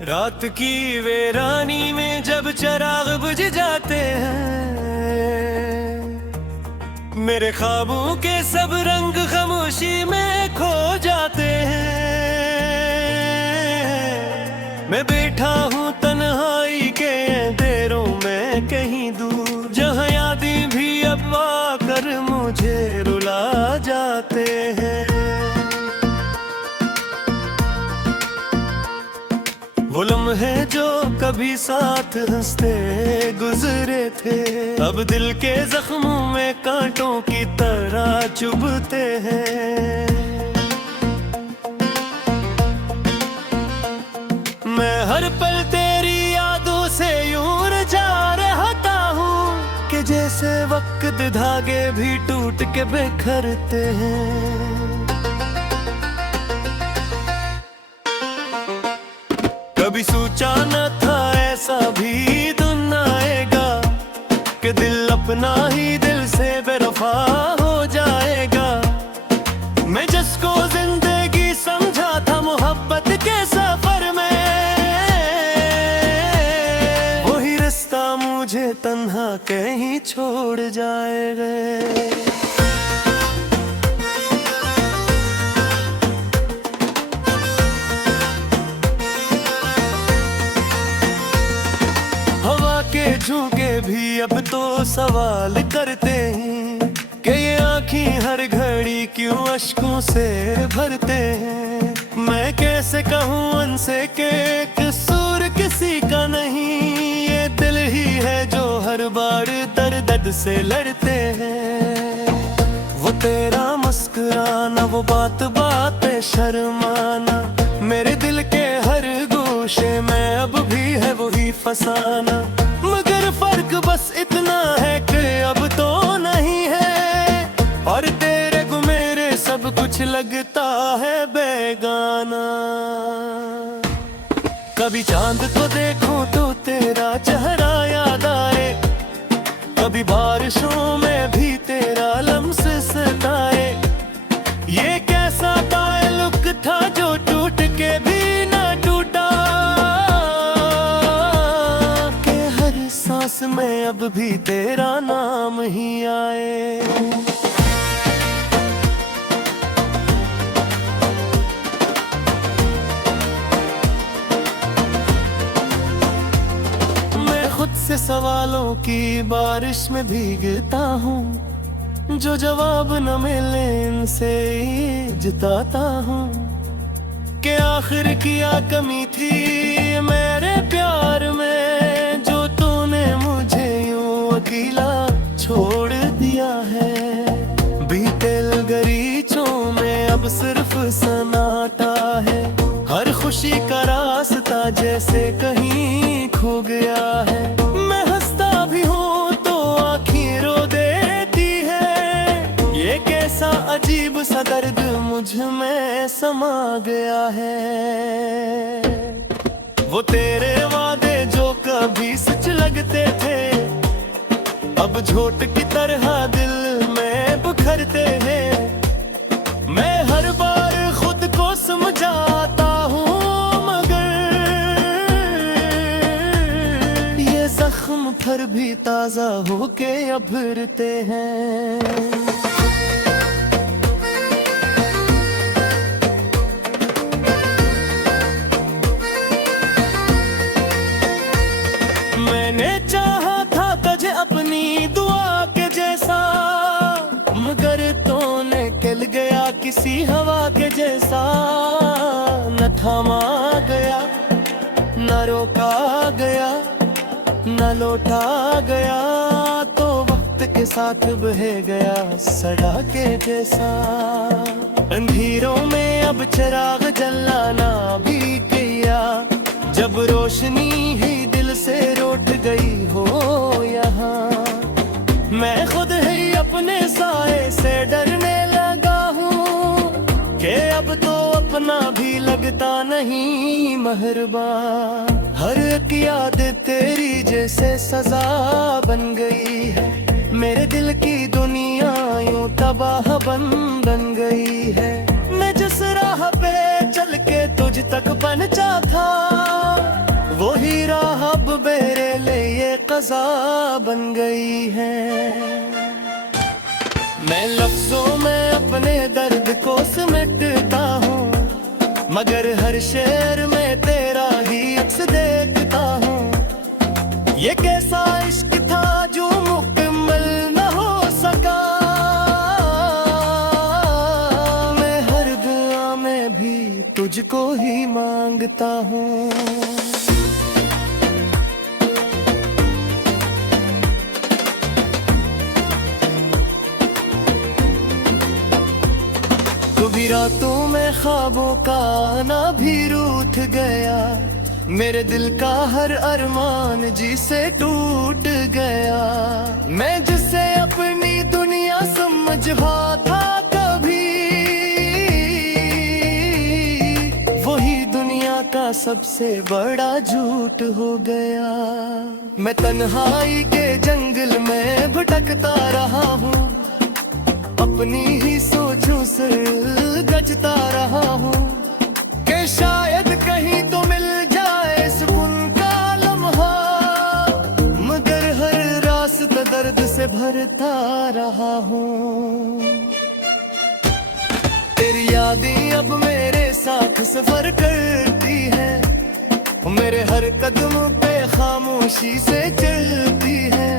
रात की वीरानी में जब चिराग बुझ जाते हैं, मेरे ख्वाबों के सब रंग खामोशी में खो जाते हैं। मैं बैठा हूँ तन्हाई के अंधेरों में कहीं दूर, जहाँ यादें भी अब आकर मुझे रुला जाते हैं। वो लम्हे जो कभी साथ हंसते गुजरे थे, अब दिल के जख्मों में कांटों की तरह चुभते हैं। मैं हर पल तेरी यादों से यूं जा रहता हूँ कि जैसे वक्त धागे भी टूट के बिखरते हैं। कभी सोचा न था ऐसा भी दिन आएगा कि दिल अपना ही दिल से बेवफा हो जाएगा। मैं जिसको जिंदगी समझा था मोहब्बत के सफर में, वही रास्ता मुझे तन्हा कहीं छोड़ जाएगा। झूके भी अब तो सवाल करते हैं कि ये आँखें हर घड़ी क्यों अश्कों से भरते हैं। मैं कैसे कहूँ उनसे कि कसूर किसी का नहीं, ये दिल ही है जो हर बार दर्द से लड़ते हैं। वो तेरा मुस्कुराना, वो बात बात पे शर्माना, मेरे दिल के हर गोशे में अब भी है वही फसाना। मगर फर्क बस इतना है कि अब तो नहीं है, और तेरे को मेरे सब कुछ लगता है बेगाना। कभी चांद को देखूं तो तेरा चेहरा याद आए, कभी बारिशों में भी तेरा लम्स सताए। ये कैसा ताल्लुक था जो टूट के भी ना टूटा, कि हर सांस में अब भी तेरा नाम ही आए। मैं खुद से सवालों की बारिश में भीगता हूँ, जो जवाब न मिले इनसे जताता हूँ कि आखिर क्या कमी थी मेरे प्यार में, जो तूने मुझे यूं अकेला छोड़ दिया है। बीते गलीचों में अब सिर्फ सन्नाटा है, हर खुशी का रास्ता जैसे कहीं खो गया है। मैं हंसता भी हूँ तो आँखें रो देती है, ये कैसा अजीब सा दर्द मुझ में समा गया है। वो तेरे वादे जो कभी सच लगते थे, अब झूठ की तरह दिल में बिखरते हैं। मैं हर बार खुद को समझाता हूँ, मगर ये जख्म फिर भी ताजा होके उभरते हैं। मैंने चाहा था तुझे अपनी दुआ के जैसा, मगर तूने खिल गया किसी हवा के जैसा। न थामा गया, न रोका गया, न लौटा गया, तो वक्त के साथ बह गया सड़ा के जैसा। अंधेरों में अब चिराग जलाना भी गया, जब रोशनी ही दिल से रोट गई हो यहाँ। मैं खुद ही अपने साए से डरने लगा हूँ कि अब तो अपना भी लगता नहीं मेहरबान। हर एक याद तेरी जैसे सजा बन गई है, मेरे दिल की दुनिया यूं तबाह बन गई है। मैं जिस राह पे चल के तुझ तक पहुंचा था, सजा बन गई है। मैं लफ्जों में अपने दर्द को समेटता हूँ, मगर हर शेर में तेरा ही अक्स देखता हूँ। ये कैसा इश्क था जो मुकम्मल न हो सका, मैं हर दुआ में भी तुझको ही मांगता हूँ। कभी रातों में ख्वाबों का आना भी रूठ गया, मेरे दिल का हर अरमान जी से टूट गया। मैं जिसे अपनी दुनिया समझा था कभी, वही दुनिया का सबसे बड़ा झूठ हो गया। मैं तन्हाई के जंगल में भटकता रहा हूँ, अपनी ही सोचों से गजता रहा हूँ कि शायद कहीं तो मिल जाए सुकून का लम्हा, मगर हर रास्ता दर्द से भरता रहा हूँ। तेरी यादें अब मेरे साथ सफर करती है, मेरे हर कदम पे खामोशी से चलती है।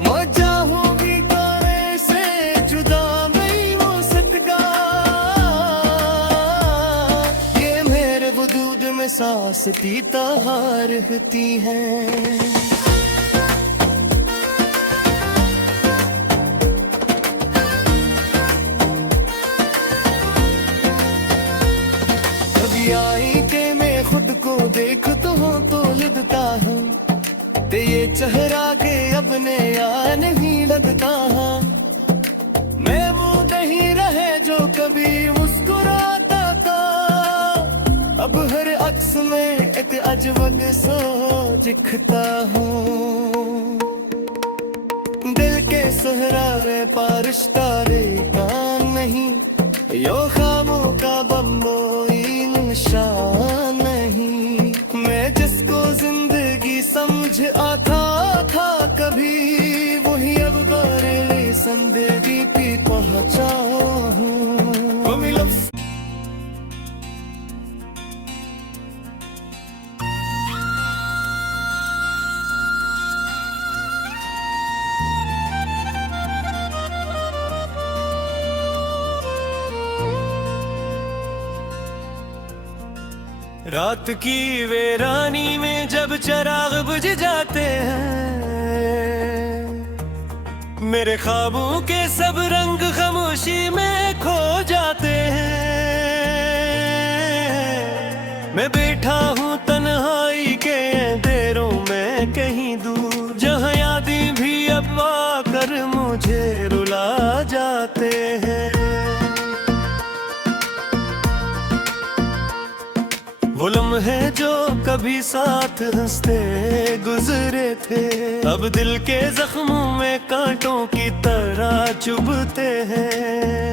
मैं चाहूंगी सांस पीता रहती है। कभी आई के मैं खुद को देखता हूँ तो लगता हूँ ते ये चेहरा के अब नया नहीं लगता है। मैं वो नहीं रहे जो कभी मुस्कुराता था, अब हर अक्स में एक अजब सा दिखता हूँ। दिल के सहरारे पारिश तारे का नहीं, यो खामों का बम्बोई निशान नहीं। मैं जिसको जिंदगी समझ आता था कभी, वही अब बरेली जिंदगी की पहुंचा हूँ। रात की वीरानी में जब चिराग बुझ जाते हैं, मेरे ख्वाबों के सब रंग खामोशी में खो जाते हैं। मैं बैठा हूँ तन्हाई के अंधेरों में कहीं दूर, जहाँ यादें भी अब आकर मुझे रुला जाते हैं। वो लम्हे जो कभी साथ हंसते गुजरे थे, अब दिल के जख्मों में कांटों की तरह चुभते हैं।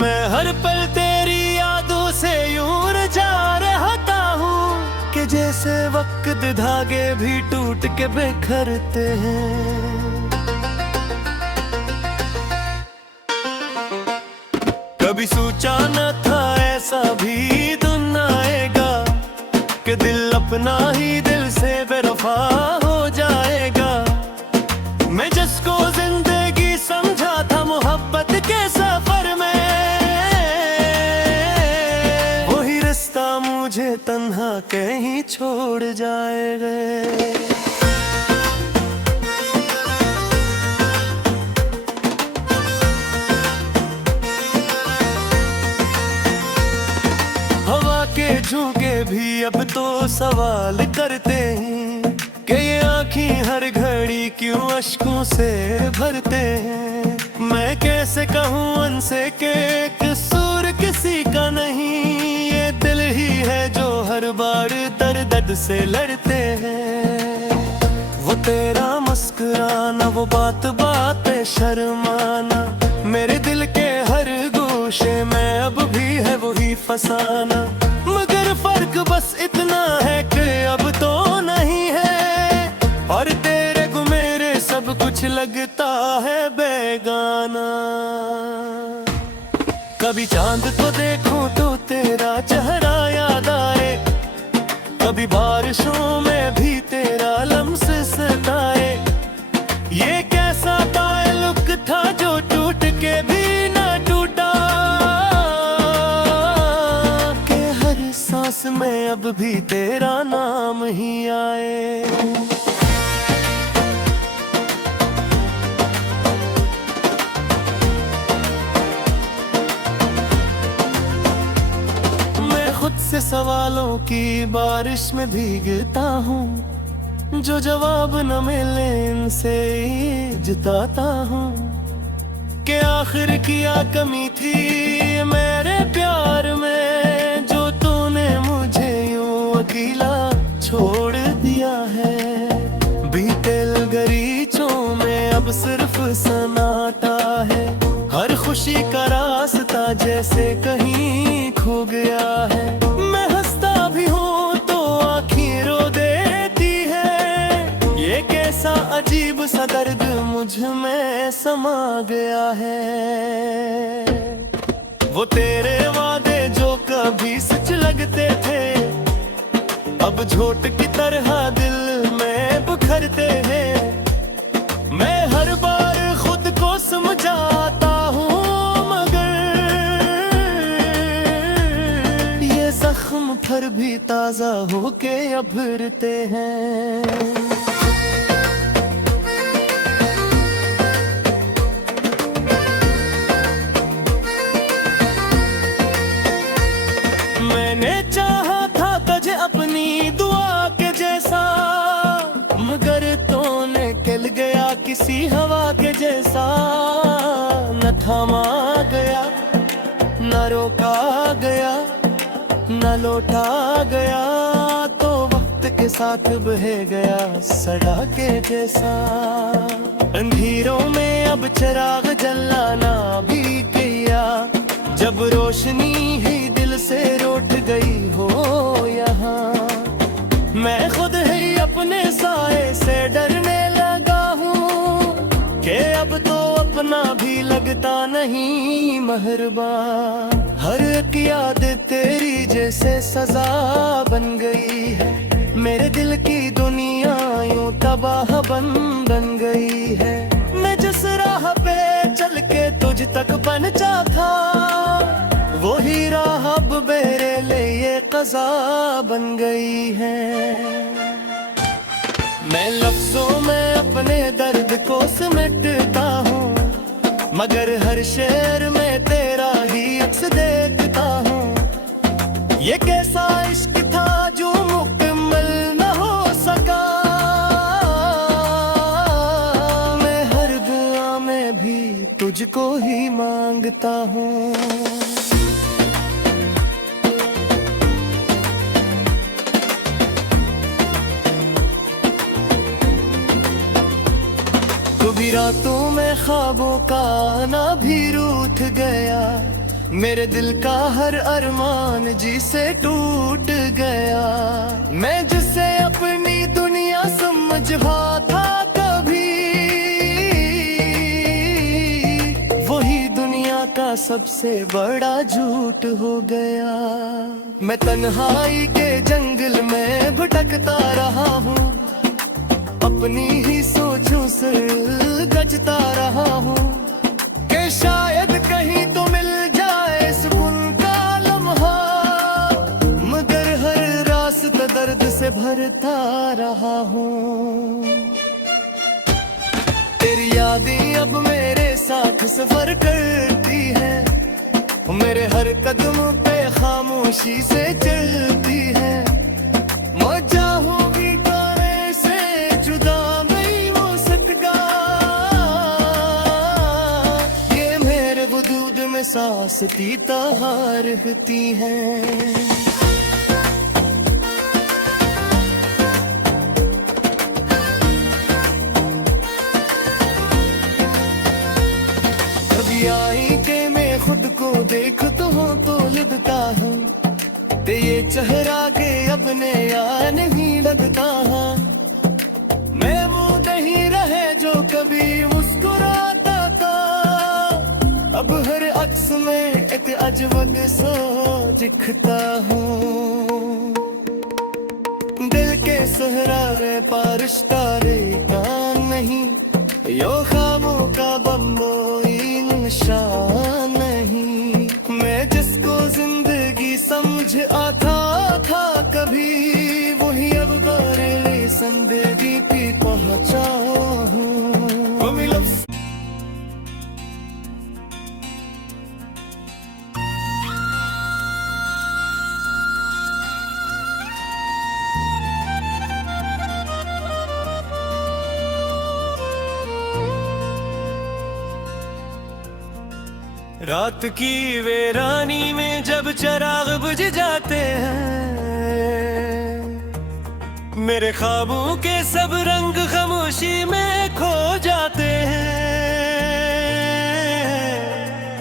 मैं हर पल तेरी यादों से यूं जा रहता हूँ कि जैसे वक्त धागे भी टूट के बिखरते हैं। कभी सोचा न था ऐसा भी दिन आएगा कि दिल अपना ही दिल से बेवफा हो जाएगा। मैं जिसको जिंदगी समझा था मोहब्बत के सफर में, वही रास्ता मुझे तन्हा कहीं छोड़ जाएगा। झूके भी अब तो सवाल करते हैं कि ये आँखें हर घड़ी क्यों अश्कों से भरते हैं। मैं कैसे कहूँ उनसे कि कसूर किसी का नहीं, ये दिल ही है जो हर बार दर्द से लड़ते हैं। वो तेरा मुस्कुराना, वो बात बात शर्माना, मेरे दिल के हर गोशे में अब भी है वही फसाना। मगर फर्क बस इतना कभी चांद को देखूं तो तेरा चेहरा याद आए, कभी बारिशों में भी तेरा लम्स सताए। ये कैसा ताल्लुक था जो टूट के भी ना टूटा, कि हर सांस में अब भी तेरा नाम ही आए। खुद से सवालों की बारिश में भीगता हूँ, जो जवाब न मिले इनसे जताता हूँ कि आखिर क्या कमी थी मेरे प्यार में, जो तूने मुझे यूं अकेला छोड़ दिया है। बीते गलीचों में अब सिर्फ सन्नाटा है, हर खुशी का रास्ता जैसे कहीं खो गया है। मैं हंसता भी हूँ तो आँखें रो देती है, ये कैसा अजीब सा दर्द मुझ में समा गया है। वो तेरे वादे जो कभी सच लगते थे, अब झूठ की तरह दिल में बिखरते हैं। मैं हर बार खुद को समझाता हूँ, मगर ये जख्म फिर भी ताजा होके उभरते हैं। मैंने चाहा था तुझे अपनी दुआ के जैसा, मगर तूने खिल गया किसी हवा के जैसा। न थामा गया, न रोका गया, न लौटा गया, तो वक्त के साथ बह गया सड़ा के जैसा। अंधेरों में अब चिराग जलाना भी किया, जब रोशनी ही दिल से रोट गई हो यहाँ। मैं खुद ही अपने साए से डरने लगा हूँ, कि अब तो अपना भी लगता नहीं मेहरबान। हर एक याद तेरी जैसे सजा बन गई है, मेरे दिल की दुनिया यूं तबाह बन गई है। मैं जिस राह पे चल के तुझ तक पहुंचा था, वही राह अब मेरे लिए कज़ा बन गई है। मैं लफ्जों में अपने दर्द को समेटता हूँ, मगर हर शेर में तेरा ही अक्स देखता हूँ। ये कैसा इश्क था जो मुकम्मल न हो सका, मैं हर दुआ में भी तुझको ही मांगता हूँ। कभी रातों में ख्वाबों का आना भी रूठ गया, मेरे दिल का हर अरमान जी से टूट गया। मैं जिसे अपनी दुनिया समझा था कभी, वही दुनिया का सबसे बड़ा झूठ हो गया। मैं तन्हाई के जंगल में भटकता रहा हूँ, अपनी ही सोचों से गजता रहा हूँ, कि शायद कहीं तो मिल जाए सुकून का लम्हा। मगर हर रास्ता दर्द से भरता रहा हूँ। तेरी यादें अब मेरे साथ सफर करती है, मेरे हर कदम पे खामोशी से चलती है। मौजा होगी सांस पीता रहती है। कभी आई के मैं खुद को देखता हूँ तो लगता हूँ, ते ये चेहरा के अपने यार नहीं लगता है। मैं मुँह नहीं रहे जो कभी मुस्कुराता था, अब हर अक्स में एक अजब सो दिखता हूँ। दिल के सहरारे पारिश तारे का नहीं, यो खामों का बम्बोई निशान नहीं। मैं जिसको जिंदगी समझ आता था कभी, वही अब बरेली संदेगी पी पहुंचा हूँ। रात की वीरानी में जब चिराग बुझ जाते हैं, मेरे ख्वाबों के सब रंग खामोशी में खो जाते हैं।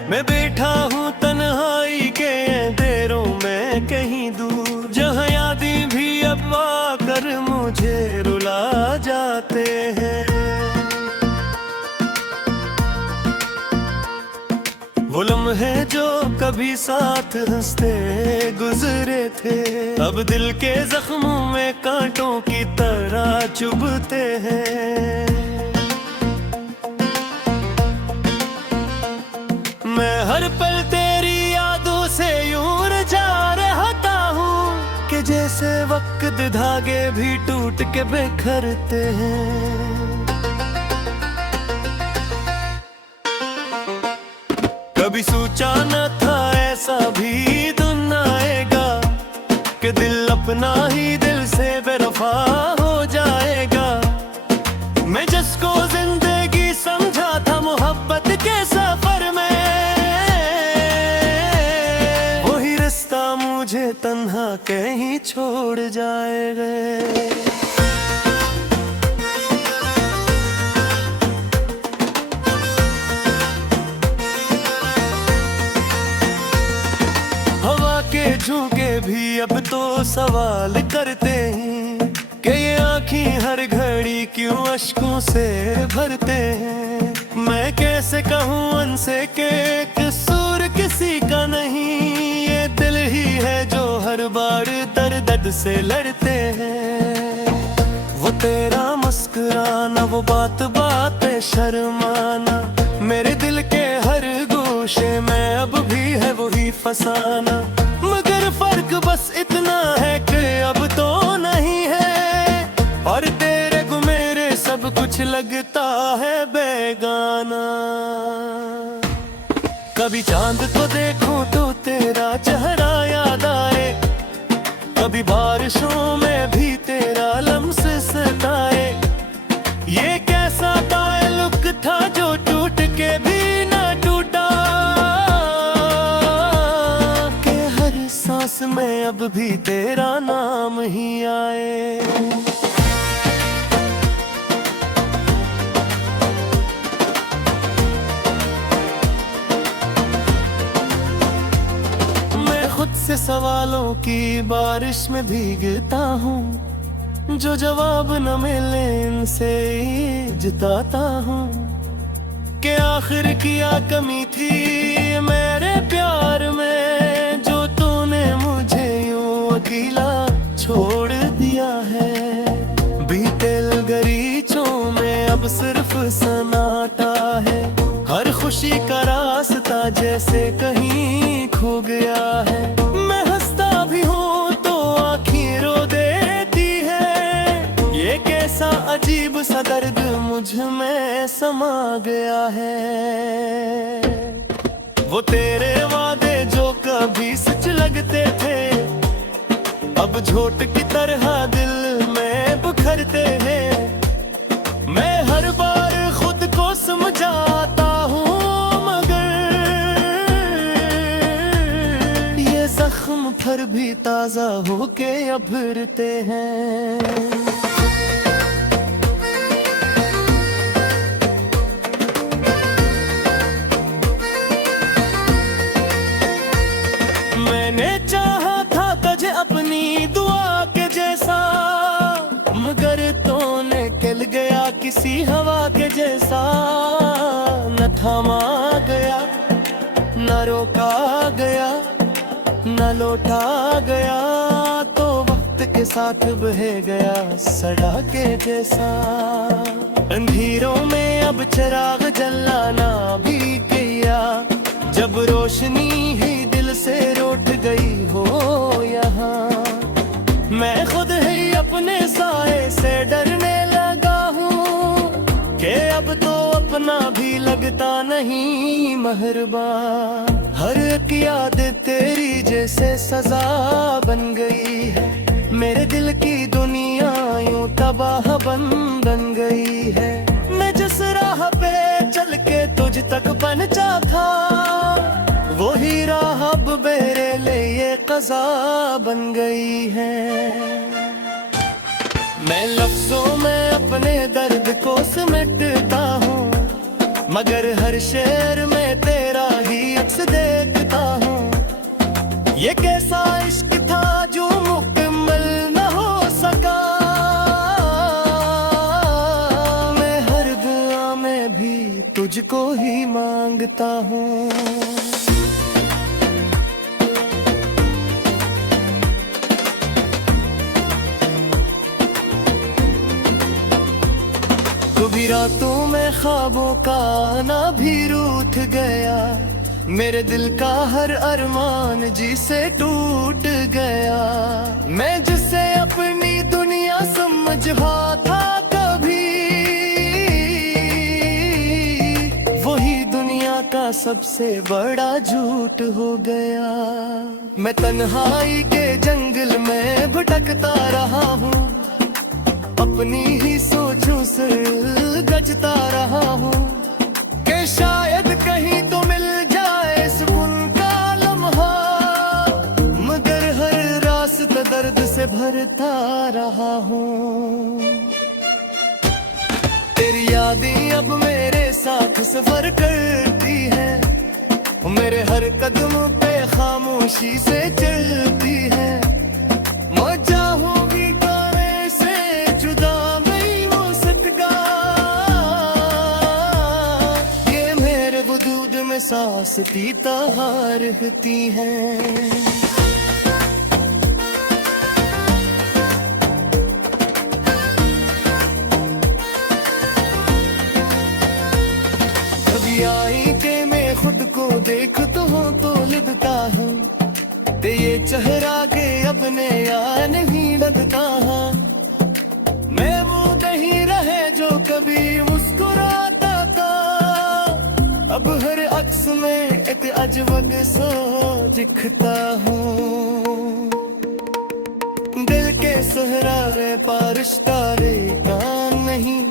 मैं बैठा हूँ तन्हाई के अंधेरों में कहीं दूर, जहाँ यादें भी अब आकर मुझे रुला जाते हैं। वो लम्हे जो कभी साथ हंसते गुजरे थे, अब दिल के जख्मों में कांटों की तरह चुभते हैं। मैं हर पल तेरी यादों से यूं जा रहता हूँ कि जैसे वक्त धागे भी टूट के बिखरते हैं। कभी सोचा न था ऐसा भी दिन आएगा कि दिल अपना ही दिल से बेवफा हो जाएगा। मैं जिसको जिंदगी समझा था मोहब्बत के सफर में, वही रास्ता मुझे तन्हा कहीं छोड़ जाएगा। झूके भी अब तो सवाल करते हैं कि ये आँखें हर घड़ी क्यों अश्कों से भरते हैं। मैं कैसे कहूँ उनसे कि कसूर किसी का नहीं, ये दिल ही है जो हर बार दर्द से लड़ते हैं। वो तेरा मुस्कुराना, वो बात बात पे शर्माना, मेरे दिल के हर गोशे में अब भी है वही फसाना। मगर फर्क बस इतना है कि अब तो नहीं है, और तेरे को मेरे सब कुछ लगता है बेगाना। कभी चांद को देखूं तो तेरा चेहरा याद आए, कभी बारिशों में भी तेरा लम्स सताए। ये कैसा ताल्लुक था जो टूट के भी ना टूटा, कि हर सांस में अब भी तेरा नाम ही आए। मैं खुद से सवालों की बारिश में भीगता हूँ, जो जवाब न मिले इनसे जताता हूँ कि आखिर किया कमी थी मेरे प्यार में, जो तूने मुझे यूं अकेला छोड़ दिया है। बीते गलीचों में अब सिर्फ सन्नाटा है, हर खुशी का रास्ता जैसे कहीं खो गया है। मैं हंसता भी हूँ तो आँखें रो देती है, ये कैसा अजीब सा दर्द मुझ में समा गया है। वो तेरे वादे जो कभी सच लगते थे, अब झोट की तरह दिल में बिखरते हैं। मैं हर बार खुद को समझाता हूँ, मगर ये जख्म फिर भी ताजा होके उभरते हैं। मैंने चाहा था तुझे अपनी दुआ के जैसा, मगर तूने निकल गया किसी हवा के जैसा, न थामा गया न रोका गया न लौटा गया, तो वक्त के साथ बह गया सड़ा के जैसा। अंधेरों में अब चिराग जलाना भी किया, जब रोशनी ही दिल से रोट गई हो यहाँ। मैं खुद ही अपने साए से डरने लगा हूँ कि अब तो अपना भी लगता नहीं मेहरबान। हर एक याद तेरी जैसे सजा बन गई है, मेरे दिल की दुनिया यूं तबाह बन गई है। मैं जिस राह पे चल के तुझ तक पहुंचा था, वही राह अब मेरे लिए कज़ा बन गई है। मैं लफ्जों में अपने दर्द को समेटता हूँ, मगर हर शेर में तेरा ही अक्स देखता हूँ। ये कैसा इश्क था जो मुकम्मल न हो सका, मैं हर दुआ में भी तुझको ही मांगता हूँ। कभी रातों में ख्वाबों का आना भी रूठ गया, मेरे दिल का हर अरमान जी से टूट गया। मैं जिसे अपनी दुनिया समझा था कभी, वही दुनिया का सबसे बड़ा झूठ हो गया। मैं तन्हाई के जंगल में भटकता रहा हूँ, अपनी ही सोचों से गजता रहा हूँ कि शायद कहीं तो मिल जाए सुकून का लम्हा, मगर हर रास्ता दर्द से भरता रहा हूँ। तेरी यादें अब मेरे साथ सफर करती है, मेरे हर कदम पे खामोशी से चलती है। मजा होगी गाने से जुदा नहीं हो सकता, ये मेरे वजूद में सांस पीता रहती है। कभी आई के मैं खुद को देखता हूँ तो लगता हूँ ते ये चेहरा के अपने यार नहीं लगता है। मैं वो नहीं रहे जो कभी मुस्कुराता था, अब हर अक्स में एक अजब सा दिखता हूँ। दिल के सहरारे पारिश तारे का नहीं,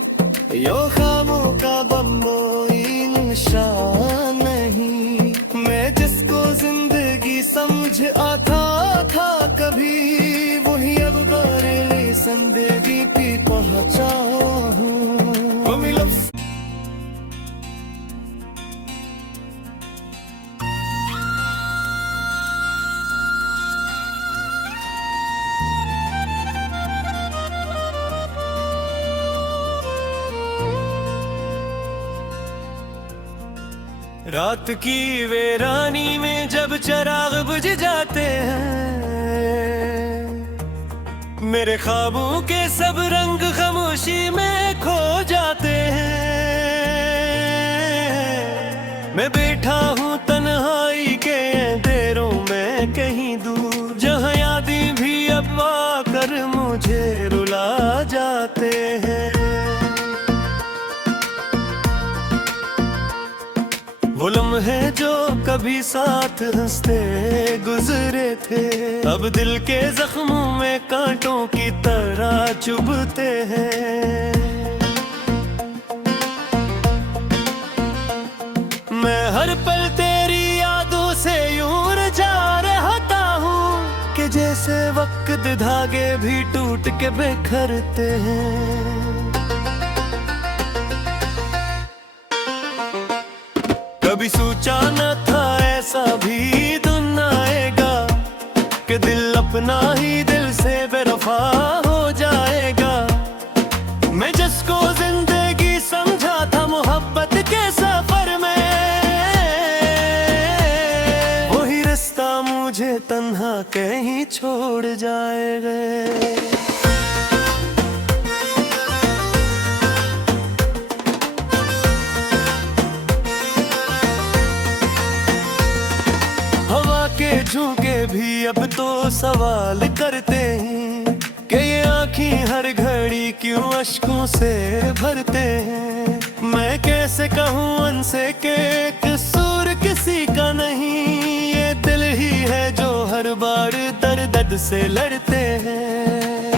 यो खामों का बम्बोई निशान नहीं। मैं जिसको जिंदगी समझ आता था कभी, वही अब बरेली जिंदगी की पहुंचा हूँ। रात की वीरानी में जब चिराग बुझ जाते हैं, मेरे ख्वाबों के सब रंग खामोशी में खो जाते हैं। मैं बैठा हूँ तन्हाई के अंधेरों में कहीं दूर, जहाँ यादें भी अब आकर मुझे रुला जाते हैं। वो लम्हे जो कभी साथ हंसते गुजरे थे, अब दिल के जख्मों में कांटों की तरह चुभते हैं। मैं हर पल तेरी यादों से यूं रजा रहता हूँ कि जैसे वक्त धागे भी टूट के बिखरते हैं। कभी सोचा न था ऐसा भी दिन आएगा कि दिल अपना ही दिल से बेवफा हो जाएगा। मैं जिसको जिंदगी समझा था मोहब्बत के सफर में, तन्हा कहीं छोड़ जाएंगे। हवा के झोंके भी अब तो सवाल करते हैं कि ये आँखें हर घड़ी क्यों अश्कों से भरते हैं। मैं कैसे कहूँ उनसे कि कसूर किसी का नहीं, ये दिल ही है जो हर बार दर्द से लड़ते हैं।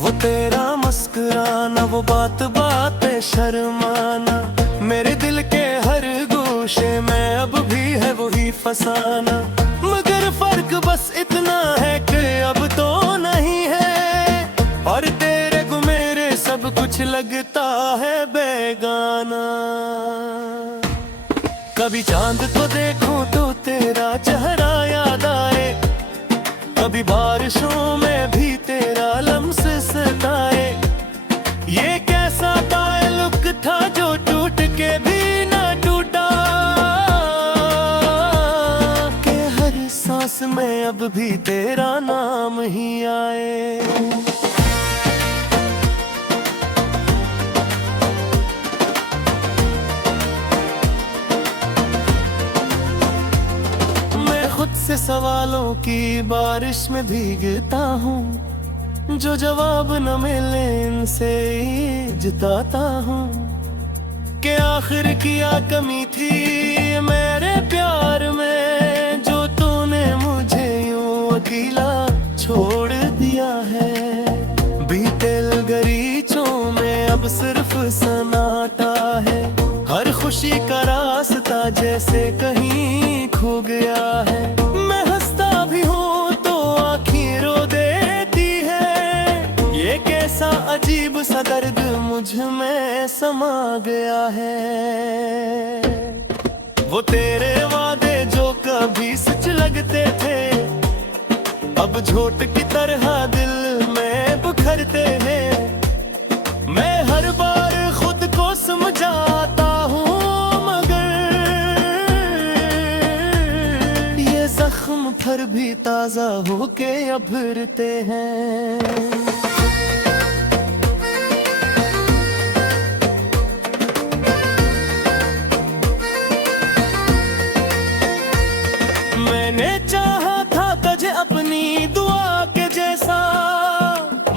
वो तेरा मुस्कुराना, वो बात बात पे शर्माना, मेरे दिल के हर गोशे में अब भी है वही फसाना। मगर फर्क बस इतना है कि अब तो नहीं है, और तेरे को मेरे सब कुछ लगता है बेगाना। कभी चांद को देखूं तो तेरा चेहरा याद आए, कभी बारिशों में भी तेरा लम्स सताए। ये कैसा ताल्लुक था जो टूट के भी ना टूटा, कि हर सांस में अब भी तेरा नाम ही आए। खुद से सवालों की बारिश में भीगता हूँ, जो जवाब न मिले इनसे जताता हूँ कि आखिर क्या कमी थी मेरे प्यार में, जो तूने मुझे यूं अकेला छोड़ दिया है। बीते गलीचों में अब सिर्फ सन्नाटा है, हर खुशी का रास्ता जैसे कहीं खो गया है। मैं हंसता भी हूँ तो आँखें रो देती है, ये कैसा अजीब सा दर्द मुझ में समा गया है। वो तेरे वादे जो कभी सच लगते थे, अब झूठ की तरह दिल में बिखरते हैं। मैं हर बार खुद को समझाता हूँ, जख्म पर भी ताजा होके उभरते हैं। मैंने चाहा था तुझे अपनी दुआ के जैसा,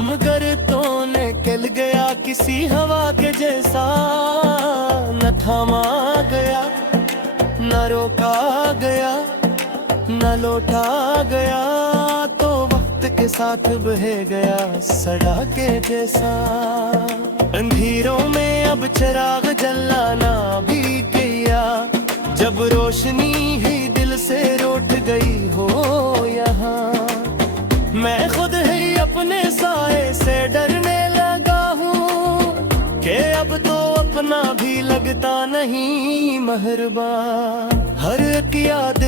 मगर तूने खिल गया किसी हवा के जैसा। न थामा गया, न रोका गया, न लौटा गया, तो वक्त के साथ बह गया सड़ा के जैसा। अंधेरों में अब चिराग जलाना भी किया, जब रोशनी ही दिल से रोट गई हो यहाँ। मैं खुद ही अपने साए से डरने लगा हूँ, कि अब तो अपना भी लगता नहीं महरबा। हर एक याद